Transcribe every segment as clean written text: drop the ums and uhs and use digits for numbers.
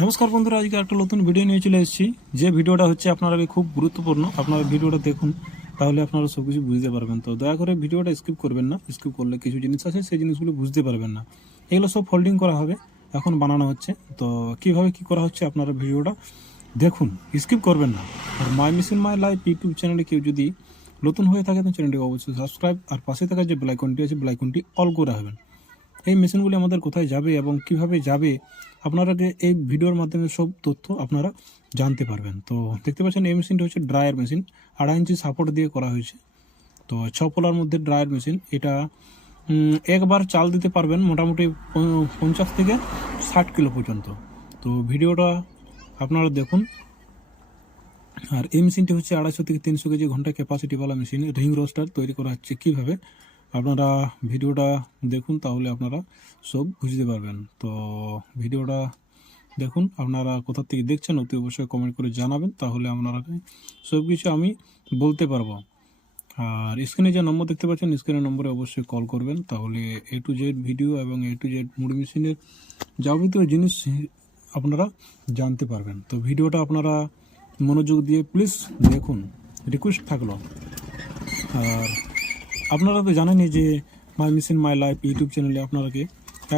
নমস্কার বন্ধুরা, আজকে একটা নতুন ভিডিও নিয়ে চলে এসেছি। যে ভিডিওটা হচ্ছে আপনারা খুব গুরুত্বপূর্ণ। আপনারা ভিডিওটা দেখুন, তাহলে আপনারা সব কিছু বুঝতে পারবেন। তো দয়া করে ভিডিওটা স্কিপ করবেন না। স্কিপ করলে কিছু জিনিস আছে, সেই জিনিসগুলো বুঝতে পারবেন না। এগুলো সব ফোল্ডিং করা হবে, এখন বানানো হচ্ছে। তো কিভাবে কি করা হচ্ছে আপনারা ভিডিওটা দেখুন, স্কিপ করবেন না। আর my machine my life YouTube চ্যানেলে কেউ যদি নতুন হয়ে থাকে তো চ্যানেলটিকে অবশ্যই সাবস্ক্রাইব, আর পাশে থাকা যে বেল আইকনটি আছে বেল আইকনটি অল করে রাখবেন। এই মেশিনগুলি আমাদের কোথায় যাবে এবং কিভাবে যাবে আপনারা এই ভিডিওর মাধ্যমে সব তথ্য আপনারা জানতে পারবেন। তো দেখতে পাচ্ছেন এই মেশিনটা হচ্ছে ড্রায়ার মেশিন, 2.5 ইঞ্চি সাপোর্ট দিয়ে করা হয়েছে। তো 6 পোলার মধ্যে ড্রায়ার মেশিন এটা। একবার চাল দিতে পারবেন মোটামুটি 50 থেকে 60 কিলো পর্যন্ত। তো ভিডিওটা আপনারা দেখুন। আর এই মেশিনটি হচ্ছে 250 থেকে 300 কেজি ঘন্টা ক্যাপাসিটিওয়ালা মেশিন। রিং রোস্টার তৈরি করা হচ্ছে কীভাবে, আপনারা ভিডিওটা দেখুন, তাহলে আপনারা সব বুঝতে পারবেন। তো ভিডিওটা দেখুন, আপনারা কোথা থেকে দেখছেন অতি অবশ্যই কমেন্ট করে জানাবেন, তাহলে আপনারা সব কিছু আমি বলতে পারবো। আর স্ক্রিনে যে নম্বর দেখতে পাচ্ছেন, স্ক্রিনের নম্বরে অবশ্যই কল করবেন, তাহলে A to Z ভিডিও এবং A to Z মুড মেশিনের যাবতীয় জিনিস আপনারা জানতে পারবেন। তো ভিডিওটা আপনারা মনোযোগ দিয়ে প্লিজ দেখুন, রিকোয়েস্ট থাকলো। আর আপনারা তো জানেনই যে মাই মেশিন মাই লাইফ ইউটিউব চ্যানেলে আপনারাকে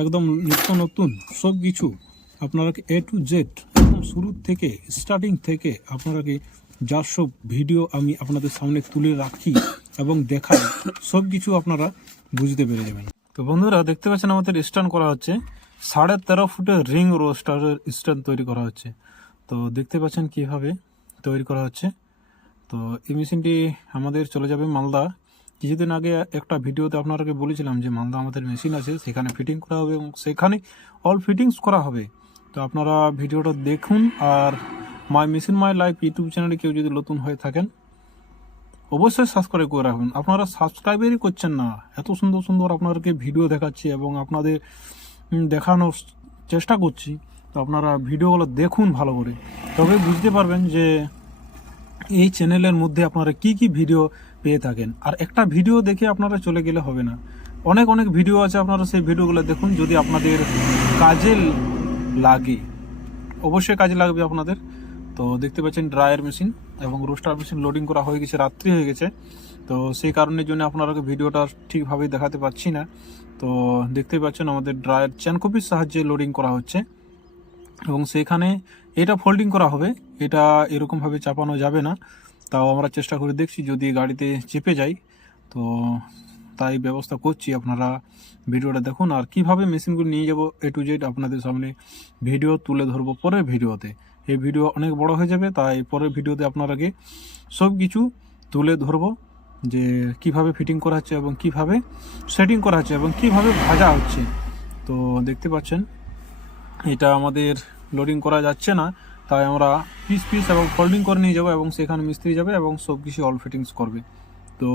একদম নিত্য নতুন সব কিছু আপনারাকে A to Z একদম শুরু থেকে স্টার্টিং থেকে আপনারাকে যার সব ভিডিও আমি আপনাদের সামনে তুলে রাখি এবং দেখাই, সব কিছু আপনারা বুঝতে পেরে যাবেন। তো বন্ধুরা দেখতে পাচ্ছেন আমাদের স্ট্যান্ড করা হচ্ছে 13.5 ফুটের রিং রোস্টারের স্ট্যান্ড তৈরি করা হচ্ছে। তো দেখতে পাচ্ছেন কীভাবে তৈরি করা হচ্ছে। তো এই মেশিনটি আমাদের চলে যাবে মালদা। কিছুদিন আগে একটা ভিডিওতে আপনারাকে বলেছিলাম যে মালদা আমাদের মেশিন আছে, সেখানে ফিটিং করা হবে এবং সেখানে অল ফিটিংস করা হবে। তো আপনারা ভিডিওটা দেখুন। আর my machine my life YouTube চ্যানেলে কেউ যদি নতুন হয়ে থাকেন অবশ্যই সাবস্ক্রাইব করে রাখবেন। আপনারা সাবস্ক্রাইবারই করছেন না। এত সুন্দর সুন্দর আপনাদেরকে ভিডিও দেখাচ্ছি এবং আপনাদের দেখানোর চেষ্টা করছি। তো আপনারা ভিডিওগুলো দেখুন ভালো করে, তবে বুঝতে পারবেন যে এই চ্যানেলের মধ্যে আপনারা কি কি ভিডিও পেয়ে থাকেন। আর একটা ভিডিও দেখে আপনারা চলে গেলে হবে না, অনেক অনেক ভিডিও আছে, আপনারা সেই ভিডিওগুলো দেখুন। যদি আপনাদের কাজে লাগে, অবশ্যই কাজে লাগবে আপনাদের। তো দেখতে পাচ্ছেন ড্রায়ার মেশিন এবং রোস্টার মেশিন লোডিং করা হয়ে গেছে, রাত্রি হয়ে গেছে। তো সেই কারণের জন্য আপনারাকে ভিডিওটা ঠিকভাবে দেখাতে পাচ্ছি না। তো দেখতে পাচ্ছেন আমাদের ড্রায়ার চেন কপির সাহায্যে লোডিং করা হচ্ছে এবং সেখানে এটা ফোল্ডিং করা হবে। এটা এরকমভাবে চাপানো যাবে না, তাও আমরা চেষ্টা করে দেখছি যদি গাড়িতে চেপে যাই, তো তাই ব্যবস্থা করছি। আপনারা ভিডিওটা দেখুন। আর কিভাবে মেশিনগুলো নিয়ে যাব A to Z আপনাদের সামনে ভিডিও তুলে ধরবো পরের ভিডিওতে। এই ভিডিও অনেক বড় হয়ে যাবে, তাই পরের ভিডিওতে আপনারাকে সব কিছু তুলে ধরবো, যে কিভাবে ফিটিং করা হচ্ছে এবং কিভাবে সেটিং করা হচ্ছে এবং কিভাবে ভাজা হচ্ছে। তো দেখতে পাচ্ছেন এটা আমাদের লোডিং করা যাচ্ছে না, তাই আমরা পিস পিস এবং ফোল্ডিং করে নিয়ে যাবো এবং সেখানে মিস্ত্রি যাবে এবং সব কিছু অল ফিটিংস করবে। তো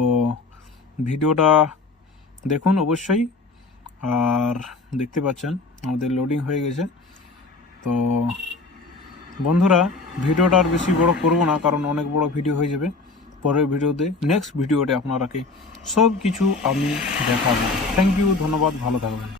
ভিডিওটা দেখুন অবশ্যই। আর দেখতে পাচ্ছেন আমাদের লোডিং হয়ে গেছে। তো বন্ধুরা ভিডিওটা আর বেশি বড় করব না, কারণ অনেক বড় ভিডিও হয়ে যাবে। পরের ভিডিওতে নেক্সট ভিডিওতে আপনারাকে সব কিছু আমি দেখাবো। থ্যাংক ইউ, ধন্যবাদ, ভালো থাকবেন।